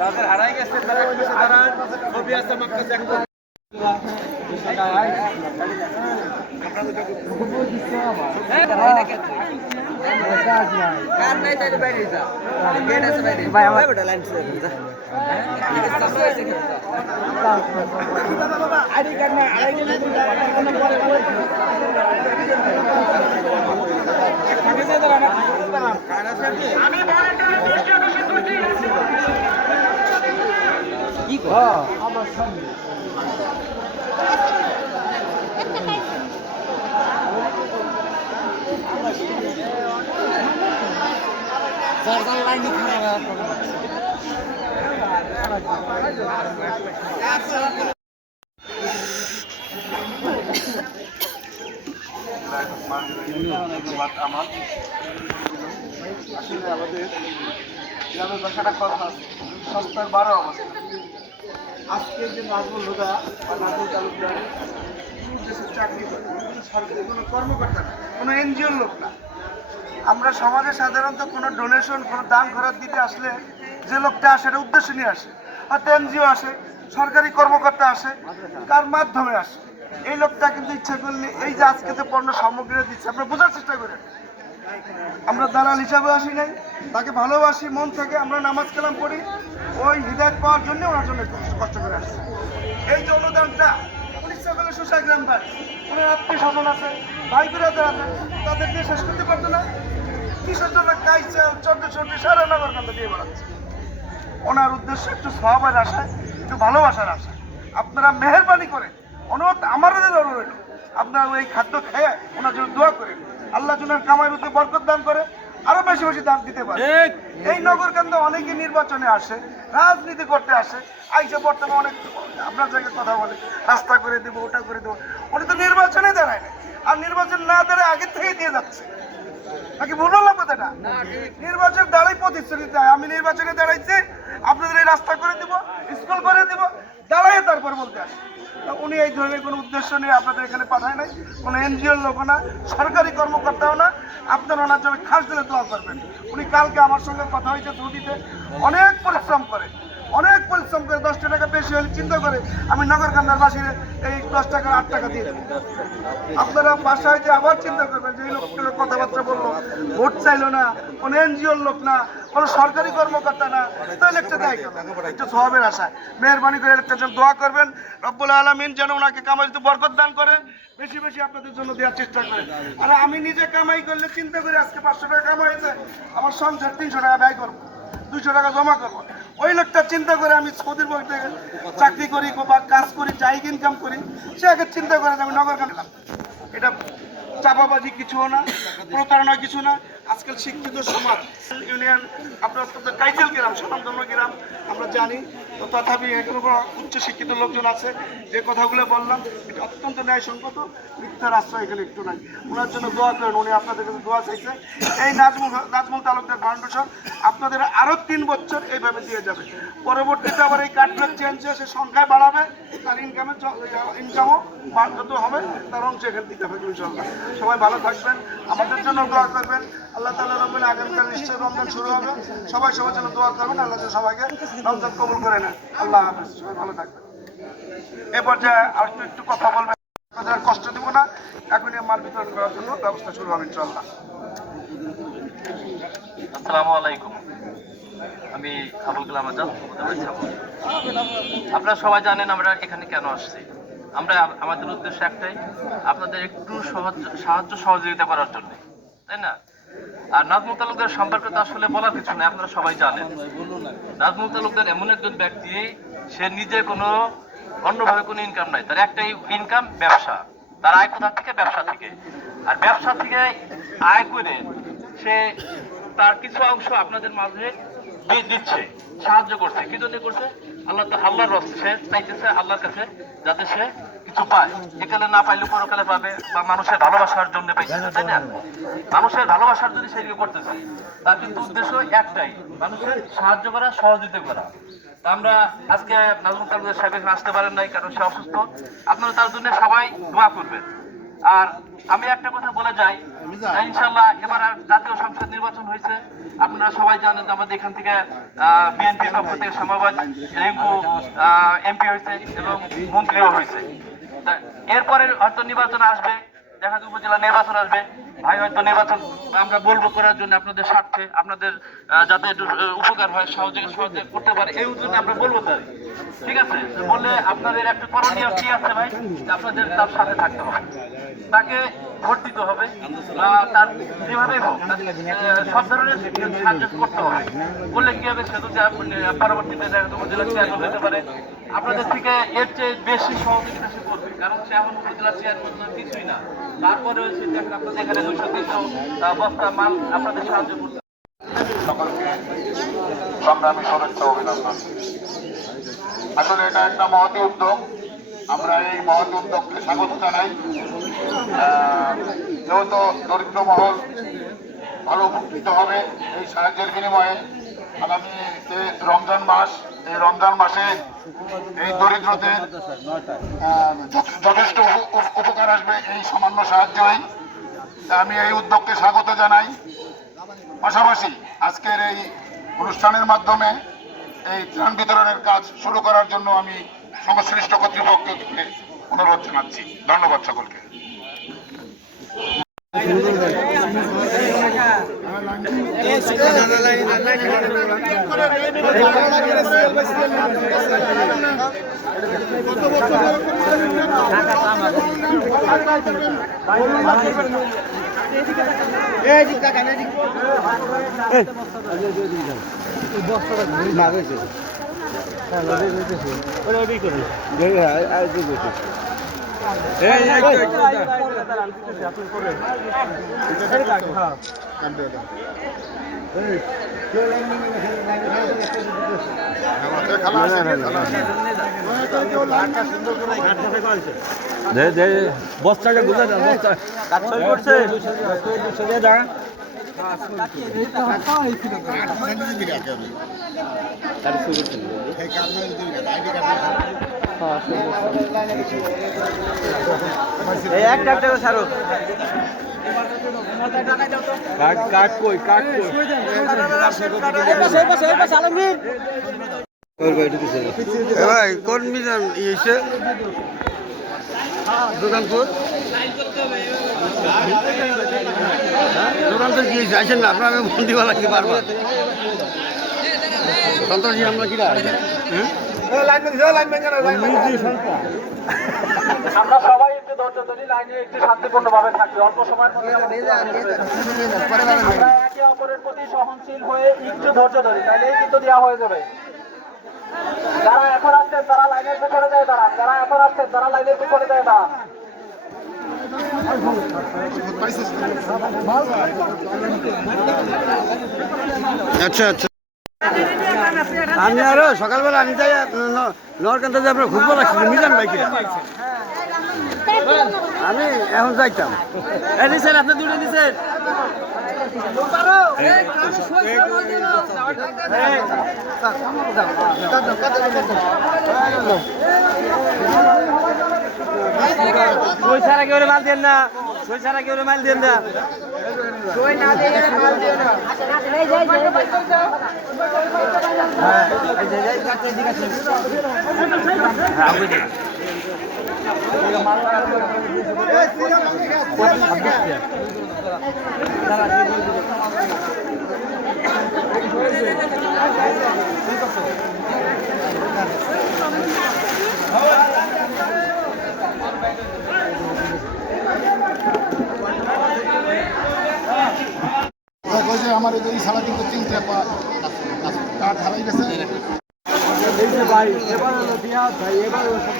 তাদের হারাই গেছে তারা একটু দাঁড়ান ছবি আছে আমার কাছে একটা আমার সামনে আমাদের গ্রামের ভাষাটা কথা সস্তার 12 অবস্থা। আজকে যে নাজমুল হুদা বা নাজমুল তালুকদার দেশের চাকরি করে সরকারি কোনো কর্মকর্তা না, কোনো এনজিওর লোক না। আমরা সমাজে সাধারণত কোনো ডোনেশন কোনো দান খরচ দিতে আসলে যে লোকটা আসে এটা উদ্দেশ্য নিয়ে আসে, হয়তো এনজিও আসে, সরকারি কর্মকর্তা আসে, কার মাধ্যমে আসে। এই লোকটা কিন্তু ইচ্ছা করলে এই যে আজকে যে পণ্য সামগ্রী দিচ্ছে আমরা বোঝার চেষ্টা করি। আমরা দালাল হিসাবে আসি নাই, তাকে ভালোবাসি মন থেকে, আমরা নামাজ কালাম করি ওই হৃদায়ত পাওয়ার জন্য ওনার জন্য কষ্ট করে আসছি। এই যে অনুদানটা উনি সকলে সুশাই গ্রাম ভাই, ওনার আত্মীয় স্বজন আছে, ভাই বিরাদার আছে, তাদের দিয়ে শেষ করতে পারতো না। কিসের জন্য কাইচাল 14 সারা নগর কান্দ দিয়ে বেড়াচ্ছে। ওনার উদ্দেশ্য একটু সহাবের আশায়, একটু ভালোবাসার আশায় আপনারা মেহেরবানি করে অনুরোধ আমাদের রইল, আপনারা ওই খাদ্য খেয়ে ওনার জন্য দোয়া করেন, আল্লাহ জনের কামাইয়ের মধ্যে বরকত দান করে আরো বেশি বেশি দান দিতে পারে। এই নগরকান্দে অনেকে নির্বাচনে আসে, রাজনীতি করতে আসে, আইসে বর্তমানে অনেক আপনার জায়গায় কথা বলে রাস্তা করে দেবো, ওটা করে দেবো। উনি তো নির্বাচনে দাঁড়ায় না, আর নির্বাচন না দাঁড়ায় আগে থেকে দিয়ে যাচ্ছে। নাকি ভুল বললাম কথাটা? নির্বাচন দাঁড়াই প্রতিশ্রুতি দেয়, আমি নির্বাচনে দাঁড়াইছি আপনাদের এই রাস্তা করে দিব, স্কুল করে দিব, দাঁড়াই তারপর বলতে আসে। উনি এই ধরনের কোনো উদ্দেশ্য নিয়ে আপনাদের এখানে পাঠায় নাই, কোনো এনজিওর লোক না, সরকারি কর্মকর্তাও না। আপনারা ওনার জন্য খাস দিলে দোয়া করবেন। উনি কালকে আমার সঙ্গে কথা হয়েছে সৌদিতে, অনেক পরিশ্রম করে 10 টাকা বেশি হলে চিন্তা করে আমি নগরকান্দার বাসীর এই 10 টাকা 8 টাকা দিয়ে দেবো। আপনারা বাসায় যে আবার চিন্তা করবেন যে এই লোকটার কথাবার্তা বললো, ভোট চাইলো না, কোনো এনজিওর লোক না, কোনো সরকারি কর্মকর্তা না, তো ইলেকশন দেয় একটু সওয়াবের আশায় মেহরবানি করে ইলেকশনের জন্য দোয়া করবেন। রব্বুল আলামিন যেন ওনাকে কামাইতে বরকত দান করে, বেশি বেশি আপনাদের জন্য দেওয়ার চেষ্টা করে। আর আমি নিজে কামাই করলে চিন্তা করি আজকে 500 টাকা কামাই হয়েছে, আমার সংসার 300 টাকা ব্যয় করবো, 200 টাকা জমা করবো। ওই লোকটা চিন্তা করে আমি সৌদির বইতে চাকরি করি বা কাজ করি, যাই ইনকাম করি, সে আগে চিন্তা করে আমি নগর কান্দাম। এটা চাপাবাজি কিছুও না, প্রতারণা কিছু না। আজকাল শিক্ষিত সমাজ ইউনিয়ন আপনার কাইচাল গ্রাম, স্বনামধন্য গ্রাম আমরা জানি, তো তথাপি এখানে উচ্চ শিক্ষিত লোকজন আছে। যে কথাগুলো বললাম এটা অত্যন্ত ন্যায়সঙ্গত, মিথ্যার আশ্রয় এখানে একটু নাই। ওনার জন্য দোয়া করেন, উনি আপনাদের কাছে দোয়া চাইছে। এই নাজমুল তালুকদার ফাউন্ডেশন আপনাদের আরও 3 বছর এইভাবে দিয়ে যাবে। পরবর্তীতে আবার এই কার্ডগুলো চেঞ্জ হয়ে সে সংখ্যায় বাড়াবে, তার ইনকামও যত হবে তার অংশ এখানে দিতে হবে ইনশাআল্লাহ। সবাই ভালো থাকবেন, আমাদের জন্য দোয়া করবেন। আল্লাহ তাআলা রব্বুল আগামীকাল নিশ্চয়ই রমজান শুরু হবে, সবাই সবার জন্য দোয়া করবেন। আল্লাহ সবাইকে রমজান কবুল করে নেন। আল্লাহ হাফেজ, সবাই ভালো থাকবেন। এ পর্যায়ে আর একটু কথা বলবেন, আপনাদের কষ্ট দেবো না। এখনই মাল বিতরণ করার জন্য ব্যবস্থা শুরু হবে ইনশাআল্লাহ। আসসালামু আলাইকুম, আমি আবুল কালাম আজাদ। আপনারা সবাই জানেন আমরা এখানে কেন আসছি। আমাদের উদ্দেশ্য একটাই, আপনাদের একটু সাহায্য সহযোগিতা করার জন্য, তাই না? আর নাজমুল তালুকদার সম্পর্কে তো আসলে বলার কিছু নেই, আপনারা সবাই জানেন। নাজমুল তালুকদার এমন একজন ব্যক্তি, সে নিজে কোনো অন্যভাবে কোনো ইনকাম নাই, তার একটাই ইনকাম ব্যবসা। তার আয় কোথা থেকে? ব্যবসা থেকে। আর ব্যবসা থেকে আয় করে সে তার কিছু অংশ আপনাদের মাঝে দিচ্ছে, সাহায্য করছে। কি জন্য করছে? আল্লাহর রাস্তায় সে চাইতেছে আল্লাহর কাছে যাতে সে কিছু পায়। একালে না পাইলে পরকালে পাবে, বা মানুষের ভালোবাসার জন্য পাইতেছে, তাই না? মানুষের ভালোবাসার জন্য সেগুলো করতেছে। তার কিন্তু উদ্দেশ্য একটাই, মানুষের সাহায্য করা, সহযোগিতা করা। আমরা আজকে নাজমুল তালুকদার সাহেব এখানে আসতে পারেন নাই, কারণ সে অসুস্থ। আপনারা তার জন্য সবাই দোয়া করবেন। আর আমি একটা কথা বলে যাই, ইনশাআল্লাহ এবার আর জাতীয় সংসদ নির্বাচন নির্বাচন হয়েছে, আপনারা সবাই জানেন যে আমাদের এখান থেকে বিএনপির পক্ষ থেকে সমাবাদ রিঙ্কু এমপি হয়েছে এবং মন্ত্রীও হয়েছে। এরপরে হয়তো নির্বাচন আসবে, দেখা যাবে উপজেলা নির্বাচন আসবে, ভাই হয়তো নির্বাচন আমরা বলবো করার জন্য আপনাদের স্বার্থে, আপনাদের যাতে একটু উপকার হয়, সহজে করতে পারে এই জন্য আমরা বলবো তার, ঠিক আছে? বললে আপনাদের একটা করণীয় কি আছে ভাই, আপনাদের তার সাথে থাকতে হবে, তাকে ভোট দিতে হবে, তার যেভাবেই হোক সব ধরনের সাহায্য করতে হবে। বললে কি হবে, সে যদি পরবর্তীতে উপজেলা চেয়ারম্যান হতে পারে, আপনাদের থেকে এর চেয়ে বেশি সহযোগিতা সে করবে, কারণ সে এমন উপজেলা চেয়ারম্যান কিছুই না, তারপরে হচ্ছে দেখেন আপনাদের এখানে 200-300 বস্তা মাল আপনাদের সাহায্য করতে। সকলকে সংগ্রামী শুভেচ্ছা অভিনন্দন। আসলে এটা একটা মহৎ উদ্যোগ, আমরা এই মহৎ উদ্যোগকে স্বাগত জানাই। যেহেতু দরিদ্র মহল ভালো উপকৃত হবে এই সাহায্যের বিনিময়ে। আগামী যে রমজান মাস, এই রমজান মাসে এই দরিদ্রদের যথেষ্ট উপকার আসবে এই সামান্য সাহায্যই। আমি এই উদ্যোগকে স্বাগত জানাই। পাশাপাশি আজকের এই অনুষ্ঠানের মাধ্যমে এই ত্রাণ বিতরণের কাজ শুরু করার জন্য আমি সংশ্লিষ্ট কর্তৃপক্ষকে অনুরোধ জানাচ্ছি। ধন্যবাদ সকলকে। বস্তাটা বুঝা দেন, বস্তা কাজ করছে কোন মিজান ইয়েছে দোকানপুর দোকানপুর কি আসেন না আপনার বন্দিওয়ালা লাগতে পারবো সন্ত্রাসী আমরা কিনা আমরা সবাই একটু ধৈর্য ধরি, লাইনে একটু শান্তিপূর্ণভাবে থাকি, অল্প সময়ের মধ্যে আমরা একে অপরের প্রতি সহনশীল হয়ে একটু ধৈর্য ধরি, তাহলেই কিন্তু দেওয়া হয়ে যাবে। যারা এখন আসছেন তারা লাইনের পিছনে যায় দাঁড়ান, যারা এখন আসছেন তারা লাইনের পিছনে যায় দাঁড়ান। আচ্ছা আচ্ছা আমি আরো সকালবেলা আমি যাই নরকান্তে যে আপনার ঘুরবো লাগছে মিজান ভাই কিনা আমি এখন যাইতাম দিচ্ছেন আপনি দুটো দিচ্ছেন সই ছাড়া কেউ মাল দেন না, সই ছাড়া কেউ মাল দেন না, সই না দিয়ে মাল দিও না। আমার এই সালা কিন্তু 3টা কাঠ হারাই গেছে। ভাই এবার হলো দিয়া ভাই এবার সব